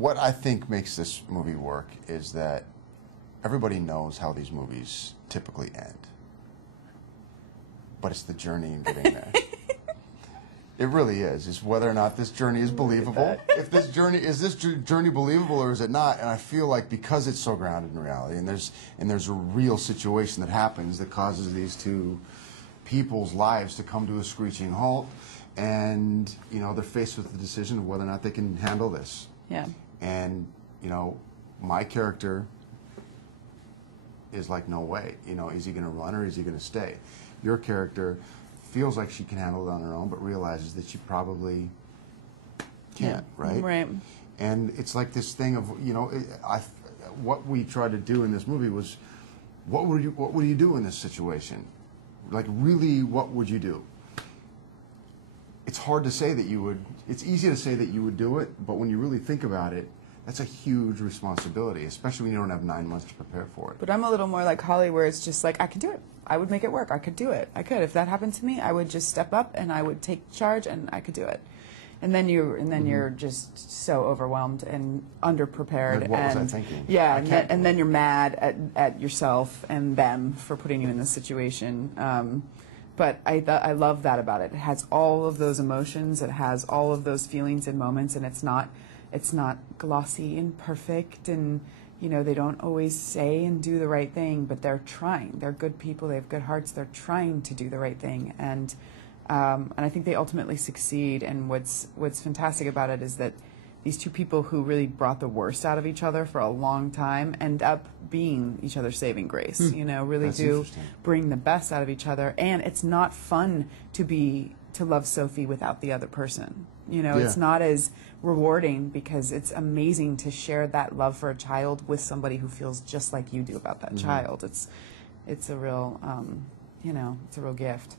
what I think makes this movie work is that everybody knows how these movies typically end. But it's the journey in getting there. It really is. It's whether or not this journey is believable. If this journey is this journey believable or is it not? And I feel like because it's so grounded in reality, and there's a real situation that happens that causes these two people's lives to come to a screeching halt, and they're faced with the decision of whether or not they can handle this. Yeah. And my character is like, no way. Is he going to run or is he going to stay? Your character feels like she can handle it on her own, but realizes that she probably can't, right? Right. And it's like this thing of, what we tried to do in this movie was, what would you do in this situation? Like, really, what would you do? It's hard to say that you would, it's easy to say that you would do it, but when you really think about it, that's a huge responsibility, especially when you don't have 9 months to prepare for it. But I'm a little more like Holly, where it's just like, I could do it. I would make it work. I could do it. I could. If that happened to me, I would just step up and I would take charge and I could do it. And then you're just so overwhelmed and underprepared. Like, what was I thinking? Yeah, and then you're mad at yourself and them for putting you in this situation. But I love that about it. It has all of those emotions. It has all of those feelings and moments, and it's not glossy and perfect, and they don't always say and do the right thing, but they're trying. They're good people. They have good hearts. They're trying to do the right thing, and I think they ultimately succeed. And what's fantastic about it is that these two people who really brought the worst out of each other for a long time end up being each other's saving grace. Really That's do bring the best out of each other, and it's not fun to love Sophie without the other person. It's not as rewarding, because it's amazing to share that love for a child with somebody who feels just like you do about that child. It's a real, it's a real gift.